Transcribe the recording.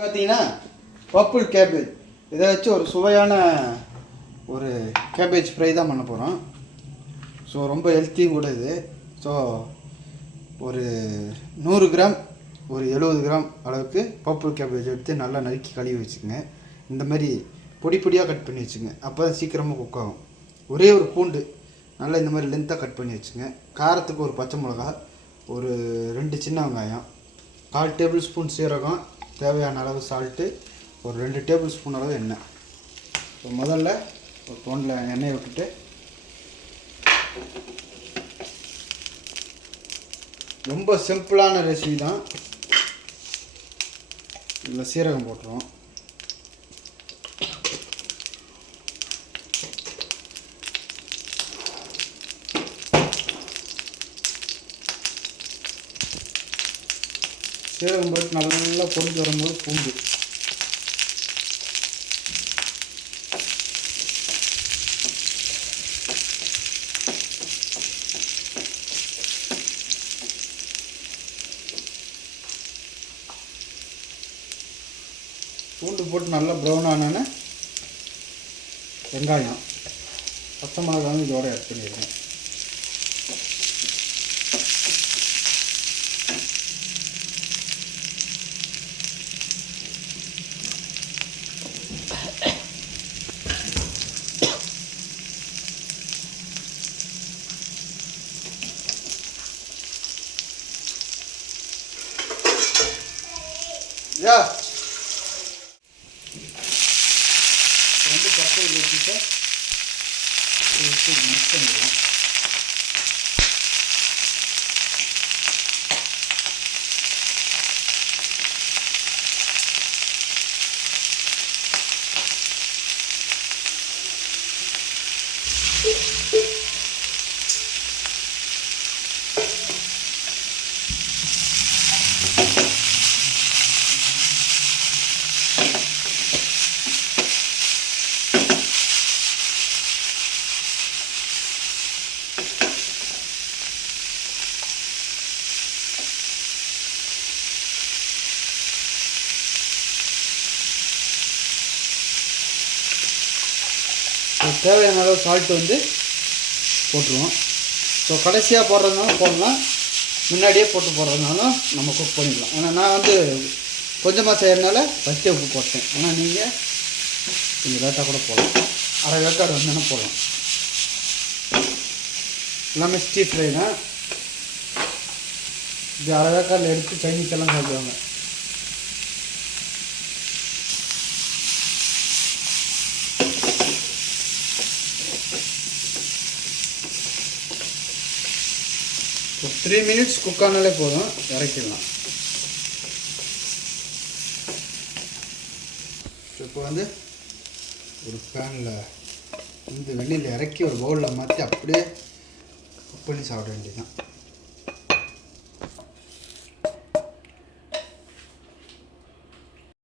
பார்த்தீங்கன்னா purple cabbage இதை வச்சு ஒரு சுவையான ஒரு கேபேஜ் ஃப்ரை தான் பண்ண போகிறோம். ஸோ ரொம்ப ஹெல்த்தியும் கூட இது. ஸோ ஒரு 100 கிராம் ஒரு 70 கிராம் அளவுக்கு பர்பிள் கேபேஜ் எடுத்து நல்லா நறுக்கி கழுவி வச்சுக்கோங்க. இந்த மாதிரி பொடி பொடியாக கட் பண்ணி வச்சுங்க, அப்போ தான் சீக்கிரமாக குக் ஆகும். ஒரே ஒரு பூண்டு நல்லா இந்த மாதிரி லென்த்தாக கட் பண்ணி வச்சுங்க. காரத்துக்கு ஒரு பச்சை மிளகா, ஒரு 2 சின்ன வெங்காயம், 4 டேபிள் ஸ்பூன் சீரகம், தேவையான அளவு சால்ட்டு, ஒரு 2 டேபிள் ஸ்பூன் அளவு எண்ணெய். ஸோ முதல்ல ஒரு தோண்டில் எண்ணெயை விட்டுட்டு ரொம்ப சிம்பிளான ரெசிபி தான். இதில் சீரகம் போட்டுருவோம். சீரகம் போட்டு நல்லா பொரிஞ்சு வரும்போது பூண்டு, பூண்டு போட்டு நல்லா ப்ரௌன் ஆனோன்னே வெங்காயம், பச்சை மிளகாவும் இதோட ஆட் பண்ணிடுங்க. யா வந்து கப்பை வச்சுட்டு மிக்ஸ் பண்ணிடுவோம். தேவையான அளவு சால்ட்டு வந்து போட்டுருவோம். ஸோ கடைசியாக போடுறதுனால போடலாம், முன்னாடியே போடுறதுனாலும் நம்ம குக் பண்ணிக்கலாம். ஏன்னா நான் வந்து கொஞ்சமாக செய்கிறதுனால ஃபஸ்ட்டே உப்பு போட்டேன். ஆனால் நீங்கள் கொஞ்சம் லேட்டாக கூட போடலாம், அரை வேக்காடு வந்தோன்னா போடலாம். எல்லாமே ஸ்ட்ரீட் ஃப்ரை தான். இது அரை வேக்காடில் எடுத்து சைனீஸ் எல்லாம் சாப்பிடுவாங்க. ஒரு 3 மினிட்ஸ் குக் ஆனாலே போதும், இறக்கிடலாம். இப்போ வந்து ஒரு பேனில் இந்த வெந்நீரில் இறக்கி ஒரு பவுலில் மாற்றி அப்படியே குக் பண்ணி சாப்பிட வேண்டியதுதான்.